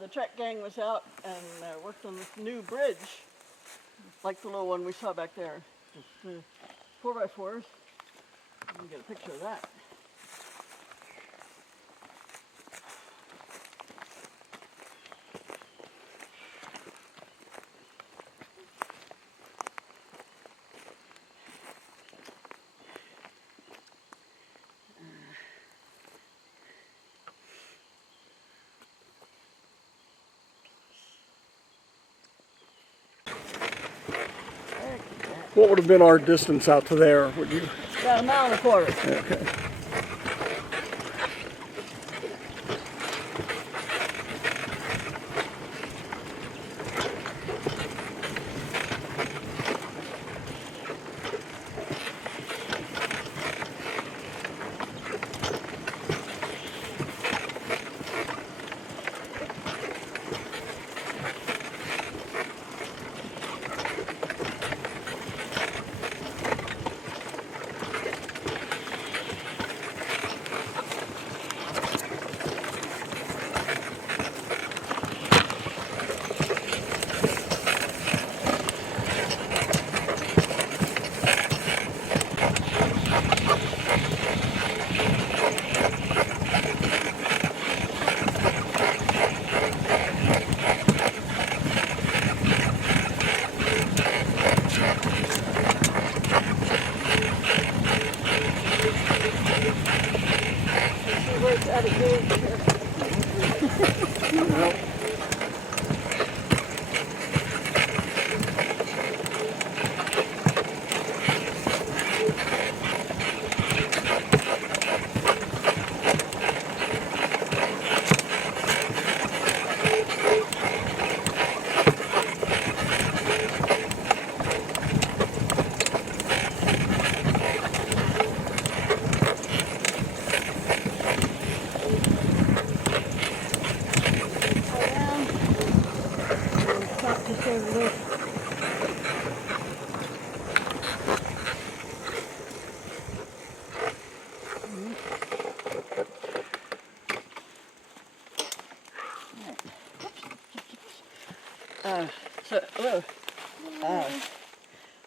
The track gang was out and worked on this new bridge, like the little one we saw back there. Just 4x4s. You can get a picture of that. What would have been our distance out to there? Would you? About 1.25 miles. Okay.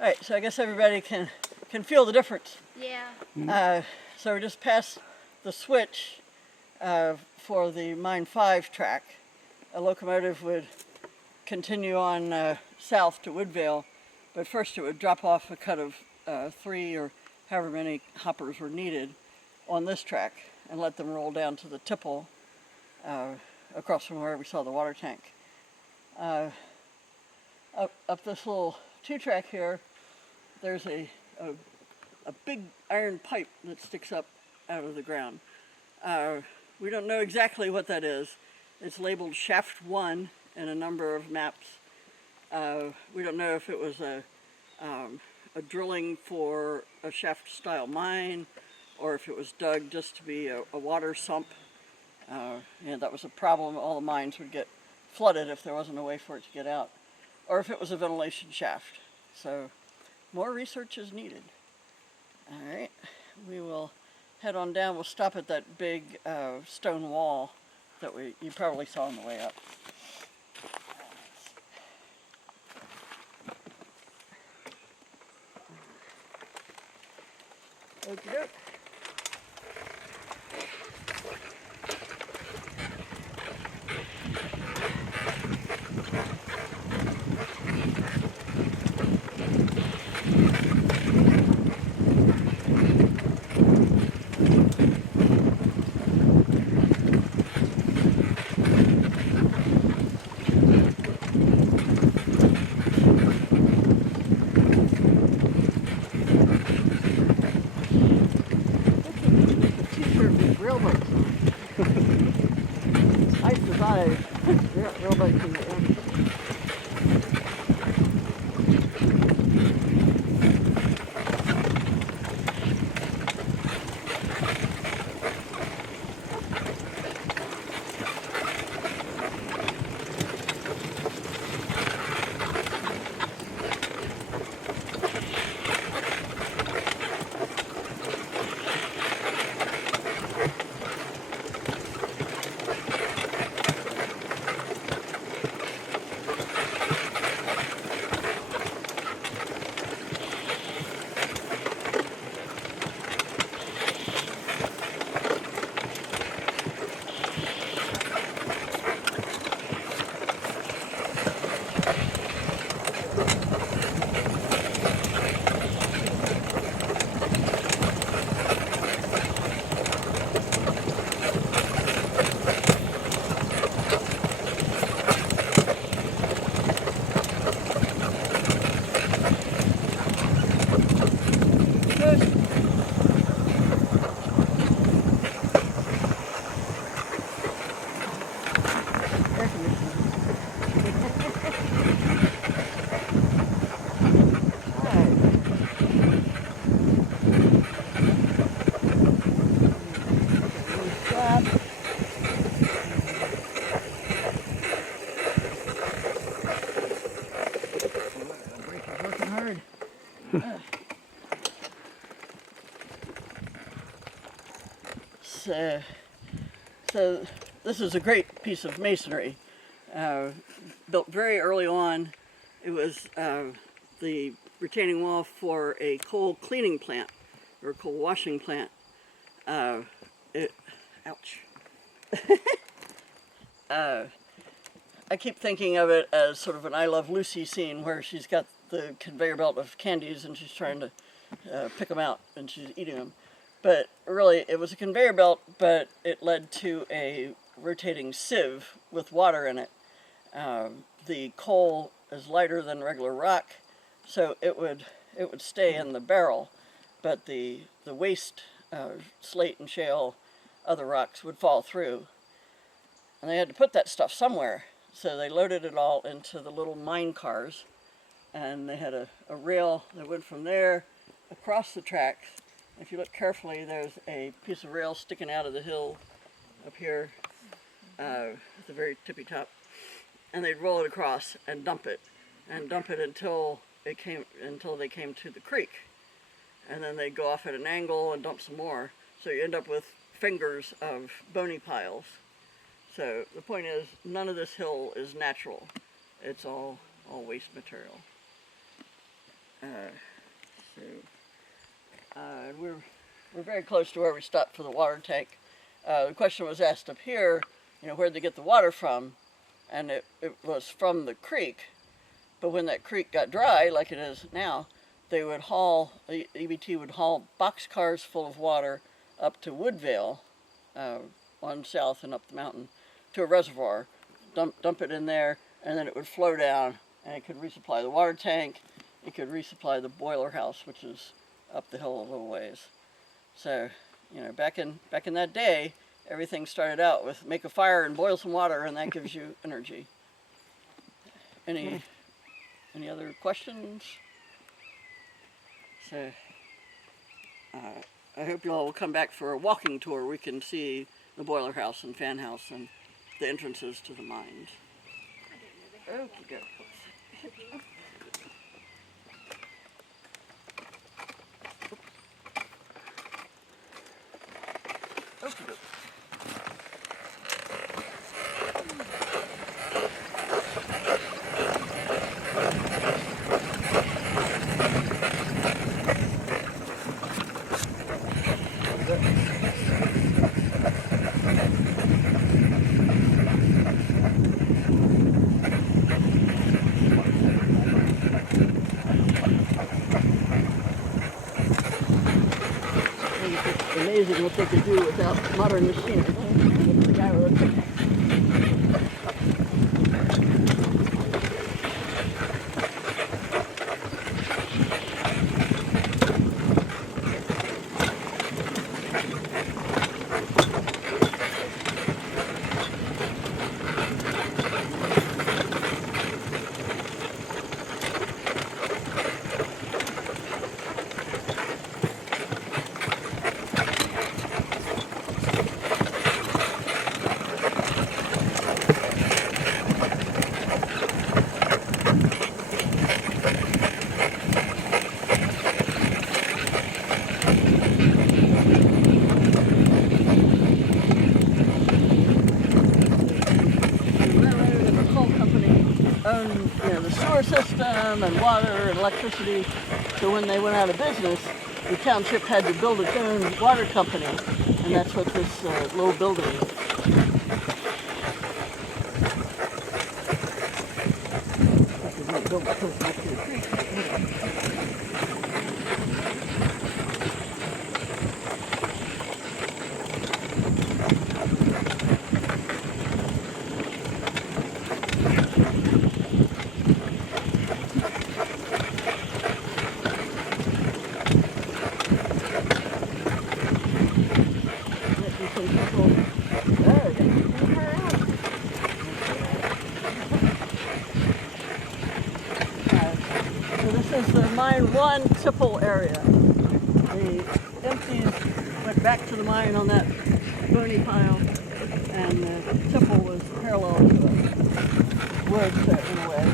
Alright, so I guess everybody can feel the difference. Yeah. So we're just past the switch for the Mine 5 track. A locomotive would continue on south to Woodvale, but first it would drop off a cut of 3 or however many hoppers were needed on this track and let them roll down to the tipple across from where we saw the water tank. Up this little 2-track here, there's a big iron pipe that sticks up out of the ground. We don't know exactly what that is. It's labeled Shaft 1 in a number of maps. We don't know if it was a drilling for a shaft-style mine, or if it was dug just to be a water sump. And that was a problem. All the mines would get flooded if there wasn't a way for it to get out, or if it was a ventilation shaft. So more research is needed. All right, we will head on down. We'll stop at that big stone wall that you probably saw on the way up. Okey-doke. So this is a great piece of masonry, built very early on. It was the retaining wall for a coal cleaning plant or coal washing plant. Ouch. I keep thinking of it as sort of an I Love Lucy scene where she's got the conveyor belt of candies and she's trying to pick them out and she's eating them. But really, it was a conveyor belt, but it led to a rotating sieve with water in it. The coal is lighter than regular rock, so it would stay in the barrel, but the waste, slate and shale, other rocks would fall through. And they had to put that stuff somewhere, so they loaded it all into the little mine cars, and they had a rail that went from there across the tracks. If you look carefully, there's a piece of rail sticking out of the hill up here at the very tippy top, and they'd roll it across and dump it until they came to the creek, and then they'd go off at an angle and dump some more. So you end up with fingers of bony piles. So the point is, none of this hill is natural. It's all waste material. We're very close to where we stopped for the water tank. The question was asked up here, where'd they get the water from? And it was from the creek. But when that creek got dry, like it is now, they would haul, the EBT would haul boxcars full of water up to Woodvale, on south and up the mountain, to a reservoir, dump it in there, and then it would flow down, and it could resupply the water tank. It could resupply the boiler house, which is up the hill a little ways. So, back in that day, everything started out with make a fire and boil some water, and that gives you energy. Any other questions? So, I hope you all will come back for a walking tour. We can see the boiler house and fan house and the entrances to the mines. Okay, good. Okay. Amazing what they could do without modern machinery. The guy with a pick. The sewer system and water and electricity. So when they went out of business, the township had to build its own water company, and that's what this little building is. Mine 1 tipple area. The empties went back to the mine on that bony pile, and the tipple was parallel to the road set in a way.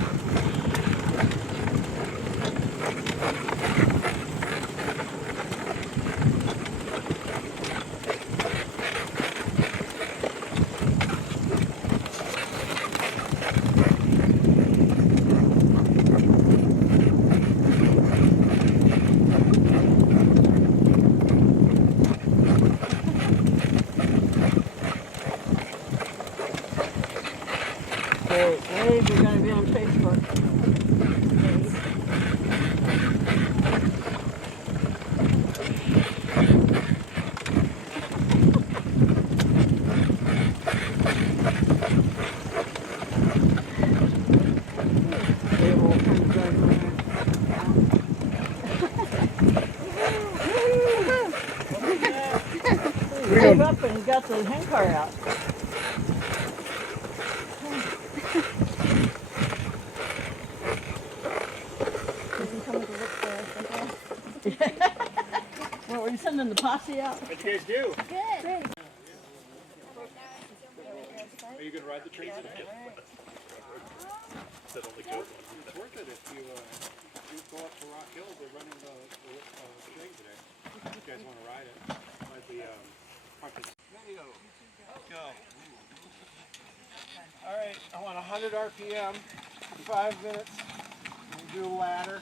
gave doing? up and got the hand car out. Well, were you sending the posse out? What'd you guys do? Good. Are you gonna ride the trains? It's worth it if you go up to Rock Hill. They're running the train today. If you guys want to ride it, might be video. Go. All right, I want 100 RPM, 5 minutes. We do a ladder.